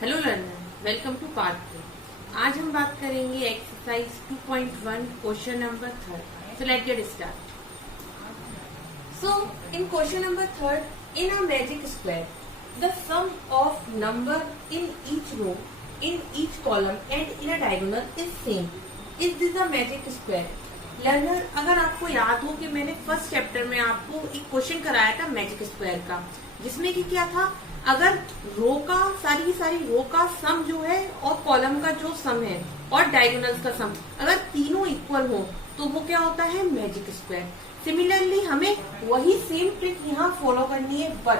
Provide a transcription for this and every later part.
Hello learner, welcome to part 2। आज हम बात करेंगे exercise 2.1 question number 3। So let get start. So in question number 3, in a magic square the sum of number in each row in each column and in a diagonal is same. Is this a magic square? Learner, अगर आपको याद हो कि मैंने first chapter में आपको एक question कराया था मैजिक स्क्वायर का, जिसमें कि क्या था, अगर रो का सारी रो का सम जो है और कॉलम का जो सम है और डायगोनल्स का सम अगर तीनों इक्वल हो तो वो क्या होता है, मैजिक स्क्वायर। सिमिलरली हमें वही सेम ट्रिक यहाँ फॉलो करनी है, बट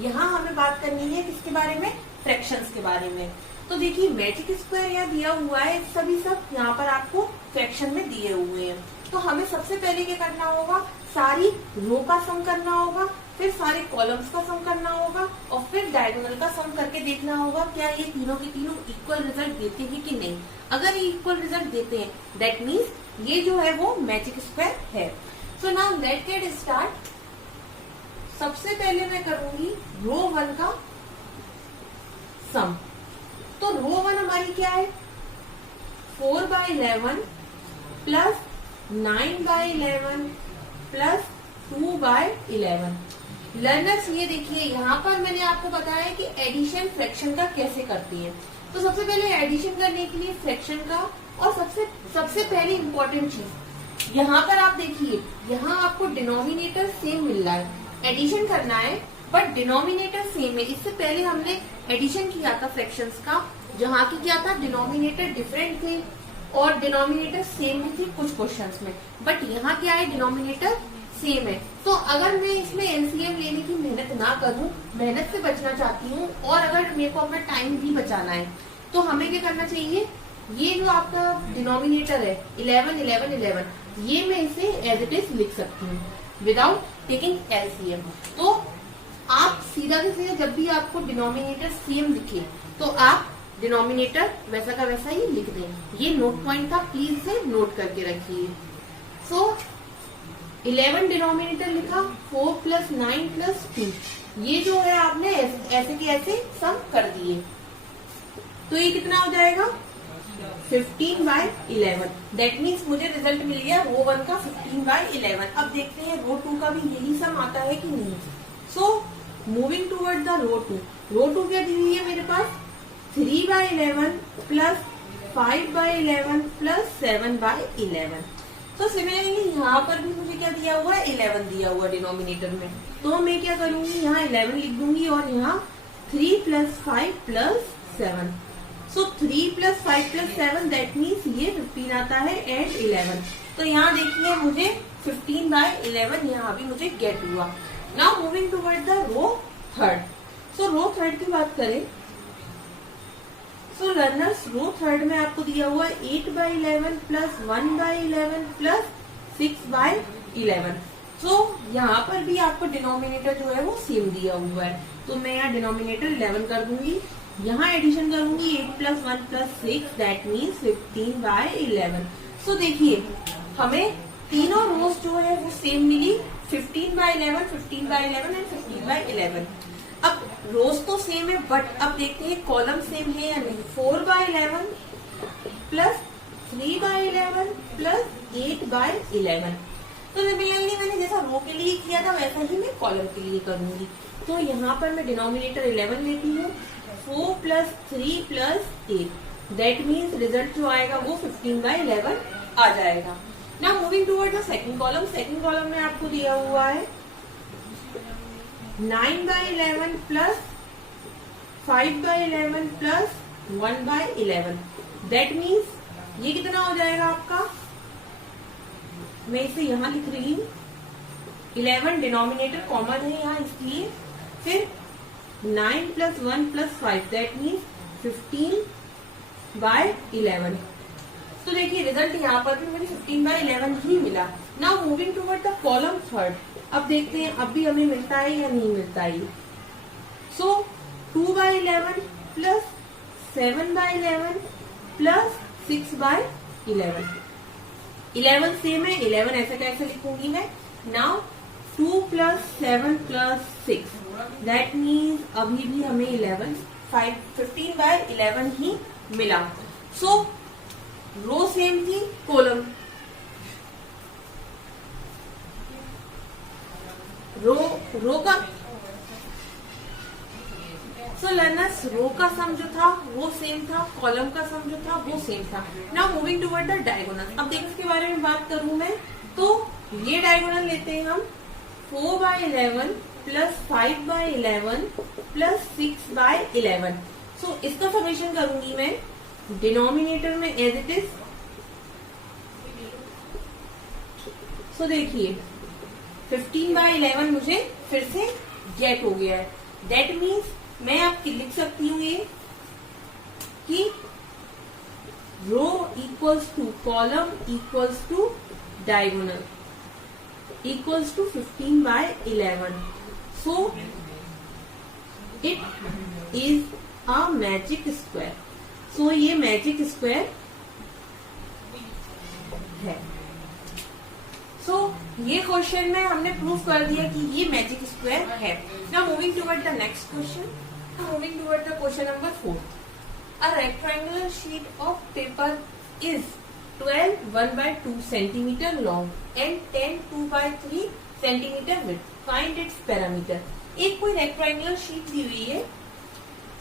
यहाँ हमें बात करनी है किसके बारे में, फ्रैक्शंस के बारे में। तो देखिए मैजिक स्क्वायर यहाँ दिया हुआ है, सब यहाँ पर आपको फ्रैक्शन में दिए हुए हैं। तो हमें सबसे पहले क्या करना होगा, सारी रो का सम करना होगा, फिर सारे कॉलम्स का सम करना होगा और फिर डायगोनल का सम करके देखना होगा क्या ये तीनों के तीनों इक्वल रिजल्ट देते हैं कि नहीं। अगर ये इक्वल रिजल्ट देते हैं दैट मीन्स ये जो है वो मैजिक स्क्वायर है। So now let get start. सबसे पहले मैं करूंगी रो 1 का सम। तो रो 1 हमारी क्या है, 4/11 प्लस 9/11 प्लस 2/11। लर्नर्स ये देखिए यहाँ पर मैंने आपको बताया कि एडिशन फ्रैक्शन का कैसे करती है। तो सबसे पहले एडिशन करने के लिए फ्रैक्शन का, और सबसे पहले इम्पोर्टेंट चीज यहाँ पर आप देखिए, यहाँ आपको डिनोमिनेटर सेम मिल रहा है, एडिशन करना है बट डिनोमिनेटर सेम है। इससे पहले हमने एडिशन किया था फ्रैक्शंस का, जहाँ की क्या था, डिनोमिनेटर डिफरेंट थे और डिनोमिनेटर सेम भी थे कुछ क्वेश्चंस में, बट यहाँ क्या है, डिनोमिनेटर सेम है। तो अगर मैं इसमें एलसीएम लेने की मेहनत ना करूं, मेहनत से बचना चाहती हूँ और अगर मेरे को अपना टाइम भी बचाना है, तो हमें क्या करना चाहिए, ये जो आपका डिनोमिनेटर है 11 11 11, ये मैं इसे एज इट इज लिख सकती हूँ विदाउट टेकिंग एलसीएम। तो आप सीधा के सीधा जब भी आपको डिनोमिनेटर सेम दिखे तो आप डिनोमिनेटर वैसा का वैसा ही लिख दें। ये नोट पॉइंट था, प्लीज से नोट करके रखिए। सो 11 डिनोमिनेटर लिखा, 4 प्लस 9 प्लस 2, ये जो है आपने ऐसे के ऐसे सम कर दिए। तो ये कितना हो जाएगा, 15/11। दैट मीन्स मुझे रिजल्ट मिल गया रो 1 का 15/11। अब देखते हैं रो 2 का भी यही सम आता है कि नहीं। So moving toward the row 2, row 2 क्या दी हुई है मेरे पास, 3/11 प्लस 5/11 प्लस 7/11। तो सिमिलरली यहाँ पर भी मुझे क्या दिया हुआ है, 11 दिया हुआ डिनोमिनेटर में। तो मैं क्या करूंगी, यहाँ 11 लिख दूंगी और यहाँ 3 plus 5 plus 7। So 3 plus 5 plus 7 that means ये 15 आता है एंड 11। तो यहाँ देखिए मुझे 15/11 यहाँ भी मुझे गेट हुआ। Now moving toward the row 3। So row 3 की बात करें, सो लर्नर्स रो 3 में आपको दिया हुआ है 8/11 प्लस 1/11 प्लस 6/11। सो यहाँ पर भी आपको डिनोमिनेटर जो है वो सेम दिया हुआ है, तो मैं यहाँ डिनोमिनेटर 11 कर दूंगी, यहाँ एडिशन करूंगी 8 प्लस 1 प्लस 6 दैट मीन्स 15/11। सो देखिए हमें तीनों रोज जो है वो सेम मिली, 15/11 15/11 एंड 15/11। अब रोज तो सेम है बट अब देखते हैं कॉलम सेम है या नहीं। 4/11 प्लस 3/11 प्लस 8/11। तो सिमिलरली मैंने जैसा रो के लिए किया था वैसा ही मैं कॉलम के लिए करूंगी। तो यहाँ पर मैं डिनोमिनेटर 11 लेती हूँ, 4 plus 3 plus 8 that means result जो आएगा वो 15/11 आ जाएगा। Now moving toward the second column. Second column में आपको दिया हुआ है 9/11 प्लस 5/11 प्लस 1/11 दैट मीन्स ये कितना हो जाएगा आपका, मैं इसे यहाँ लिख रही हूँ, 11 डिनोमिनेटर कॉमन है यहाँ इसलिए, फिर 9 प्लस 1 प्लस 5 दैट मीन्स 15/11। तो देखिए रिजल्ट यहाँ पर भी मुझे 15/11 ही मिला। Now moving toward the column 3, अब देखते हैं अब भी हमें मिलता है या नहीं मिलता है। सो 2/11 प्लस 7/11 प्लस 6/11। 11 सेम है, 11 ऐसे कैसे लिखूंगी मैं। Now 2 plus 7 plus 6 that means अभी भी हमें 11 15/11 ही मिला। सो रो सेम थी, कॉलम रो का लर्नर्स रो का सम जो था वो सेम था, कॉलम का सम जो था वो सेम था। Now moving toward the diagonal. अब देखो इसके बारे में बात करूं मैं तो ये डायगोनल लेते हैं हम 4/11 प्लस 5/11 प्लस 6/11। सो इसका समेशन करूंगी मैं डिनोमिनेटर में एज इट इज। सो देखिए 15/11 मुझे फिर से गेट हो गया है। दैट मीन्स मैं आप लिख सकती हूँ ये कि row equals to column equals to diagonal equals to 15/11। So it is a magic square. So ये मैजिक स्क्वायर है। सो ये क्वेश्चन में हमने प्रूव कर दिया कि ये मैजिक स्क्वायर है। Now moving toward the next question. Moving toward the question number 4। A rectangular sheet of paper is 12 1/2 centimetre long and 10 2/3 centimetre width. Find its parameter. एक कोई रेक्टेंगुलर शीट दी हुई है।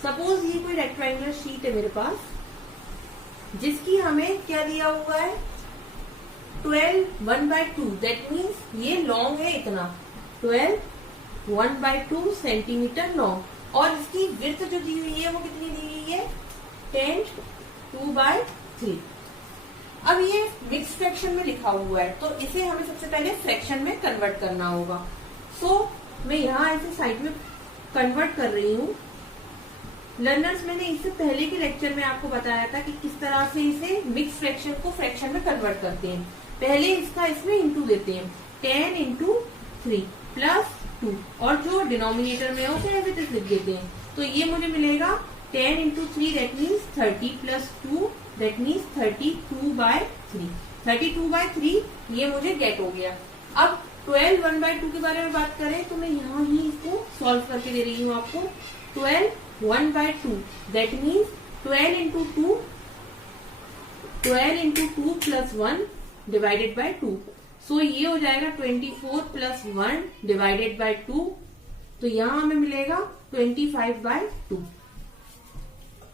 सपोज ये कोई रेक्टेंगुलर शीट है मेरे पास जिसकी हमें क्या दिया हुआ है 12 1/2। दैट मीन्स ये लॉन्ग है इतना 12 1/2 सेंटीमीटर लॉन्ग और इसकी विड्थ जो दी हुई है वो कितनी दी हुई है 10 2/3। अब ये मिक्स फ्रैक्शन में लिखा हुआ है तो इसे हमें सबसे पहले फ्रैक्शन में कन्वर्ट करना होगा। सो मैं यहाँ ऐसे साइड में कन्वर्ट कर रही हूँ। लर्नर्स मैंने इससे पहले के लेक्चर में आपको बताया था कि किस तरह से इसे मिक्स फ्रैक्शन को फ्रैक्शन में कन्वर्ट करते हैं। पहले इसका इसमें इंटू देते हैं 10 × 3 प्लस 2 और जो डिनोमिनेटर में है उसे एज इट इज लिख देते हैं। तो ये मुझे मिलेगा 10 × 3 that means 30 plus 2 that means 32/3। 32/3 ये मुझे गेट हो गया। अब 12 1/2 के बारे में बात करें तो मैं यहाँ ही इसको सॉल्व करके दे रही हूँ आपको। 12 1/2 that means 12 × 2 plus 1 divided by 2। सो ये हो जाएगा 24 प्लस 1 डिवाइडेड बाय 2। तो यहाँ हमें मिलेगा 25/2।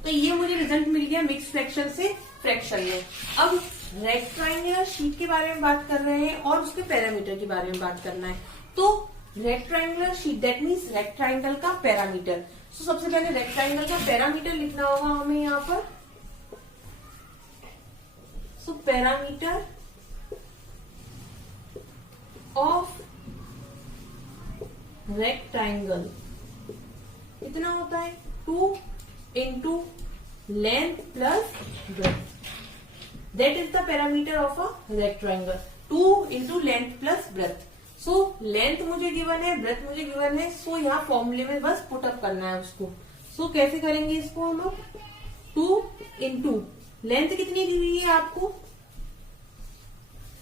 तो ये मुझे रिजल्ट मिल गया मिक्स फ्रैक्शन से फ्रैक्शन में। अब रेक्टेंगुलर शीट के बारे में बात कर रहे हैं और उसके पैरामीटर के बारे में बात करना है। तो rectangular sheet that means rectangle का पैरामीटर। तो सबसे पहले रेक्टेंगल का पैरामीटर लिखना होगा हमें यहाँ पर। सो पैरामीटर ऑफ रेक्टेंगल कितना होता है 2 × length plus breadth. That is the parameter of a rectangle 2 × length plus breadth. So length मुझे गिवन है, ब्रेथ मुझे गिवन है। सो यहाँ फॉर्मूले में बस पुटअप करना है उसको। सो कैसे करेंगे इसको हम अब 2 × लेंथ कितनी दी हुई है आपको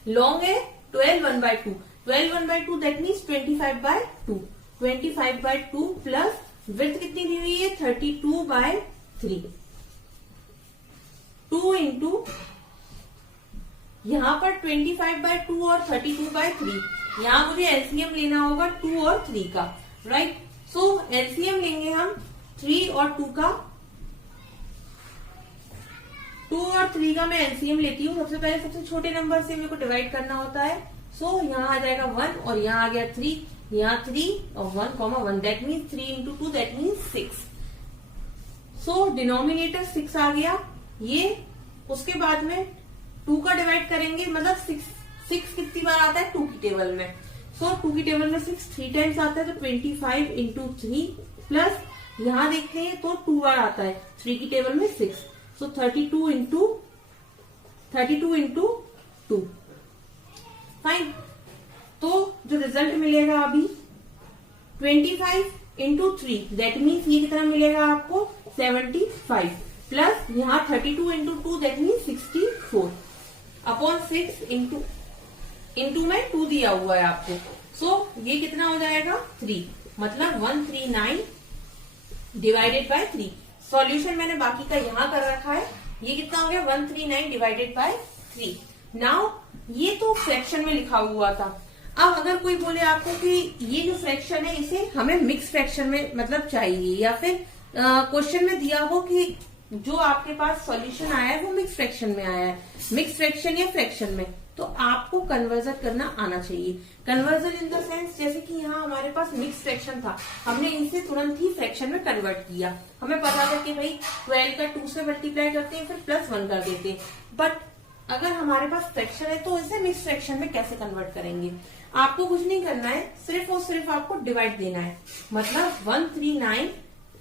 लॉन्ग है 12 1/2। 12 1/2 दैट मीन्स 25/2। 25/2 प्लस विड्थ कितनी दी हुई है 32/3। 2 × यहाँ पर 25/2 और 32/3। यहाँ मुझे एलसीएम लेना होगा 2 और 3 का, राइट। सो एलसीएम लेंगे हम 3 और 2 का। 2 और 3 का मैं एलसीएम लेती हूँ। सबसे पहले सबसे छोटे नंबर से मेरे को डिवाइड करना होता है। सो यहाँ आ जाएगा 1 और यहाँ आ गया 3। यहाँ 3 और 1, that means 3 × 2 that means 6। So denominator 6 आ गया। ये उसके बाद में 2 का डिवाइड करेंगे मतलब 6 कितनी बार आता है 2 की टेबल में। सो 2 की टेबल में 6 3 टाइम्स आता है तो 25 × 3 प्लस यहाँ देखते हैं तो 2 बार आता है 3 की टेबल में 6। सो 32 × 2 फाइन। तो जो रिजल्ट मिलेगा अभी 25 × 3 दैट मीन्स ये कितना मिलेगा आपको 75 प्लस यहाँ 32 × 2 दैट मीन्स 64 अपॉन 6 इंटू में 2 दिया हुआ है आपको। सो ये कितना हो जाएगा 3 मतलब 139 डिवाइडेड बाय 3। सॉल्यूशन मैंने बाकी का यहाँ कर रखा है। ये कितना हो गया 139 डिवाइडेड बाय 3। नाउ ये तो फ्रैक्शन में लिखा हुआ था। अब अगर कोई बोले आपको कि ये जो फ्रैक्शन है इसे हमें मिक्स फ्रैक्शन में मतलब चाहिए, या फिर क्वेश्चन में दिया हो कि जो आपके पास सॉल्यूशन आया है वो मिक्स फ्रैक्शन में आया है, मिक्स फ्रैक्शन या फ्रैक्शन में, तो आपको कन्वर्जन करना आना चाहिए। कन्वर्जन इन द सेंस जैसे कि यहाँ हमारे पास मिक्स फ्रैक्शन था, हमने इनसे तुरंत ही फ्रैक्शन में कन्वर्ट किया। हमें पता था कि भाई 12 का 2 से मल्टीप्लाई करते हैं फिर +1 कर देते हैं, बट अगर हमारे पास फ्रैक्शन है तो इसे मिक्स फ्रैक्शन में कैसे कन्वर्ट करेंगे। आपको कुछ नहीं करना है, सिर्फ और सिर्फ आपको डिवाइड देना है, मतलब 139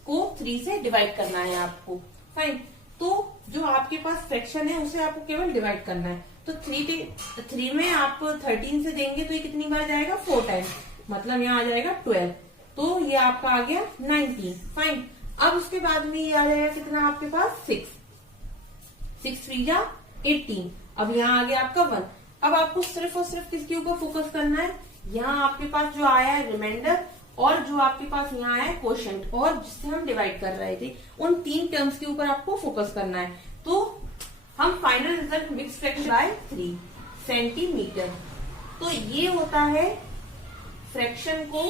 को 3 से डिवाइड करना है आपको। फाइन, तो जो आपके पास फ्रैक्शन है उसे आपको केवल डिवाइड करना है। तो 3 में आप 13 से देंगे तो ये कितनी बार जाएगा 4 टाइम, मतलब यहाँ आ जाएगा 12, तो ये आपका आ गया 19। फाइन, अब उसके बाद में ये आ जाएगा कितना आपके पास 6 3 जा 18। अब यहाँ आ गया आपका 1। अब आपको सिर्फ और सिर्फ किसके ऊपर फोकस करना है, यहाँ आपके पास जो आया है रिमाइंडर और जो आपके पास यहाँ आया है क्वोशंट और जिससे हम डिवाइड कर रहे थे, उन 3 टर्म्स के ऊपर आपको फोकस करना है। तो हम final result mix fraction by 3 centimetre. तो ये होता है फ्रैक्शन को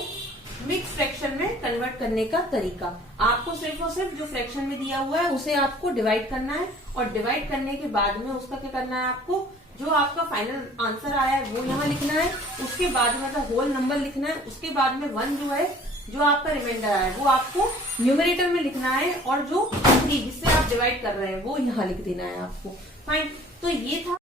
मिक्स फ्रैक्शन में कन्वर्ट करने का तरीका। आपको सिर्फ और सिर्फ जो फ्रैक्शन में दिया हुआ है उसे आपको डिवाइड करना है, और डिवाइड करने के बाद में उसका क्या करना है, आपको जो आपका फाइनल आंसर आया है वो यहाँ लिखना है, उसके बाद में मतलब होल नंबर लिखना है, उसके बाद में 1 जो है जो आपका रिमाइंडर आया है वो आपको न्यूमरेटर में लिखना है, और जो 3 जिससे आप डिवाइड कर रहे हैं वो यहाँ लिख देना है आपको। फाइन, तो ये था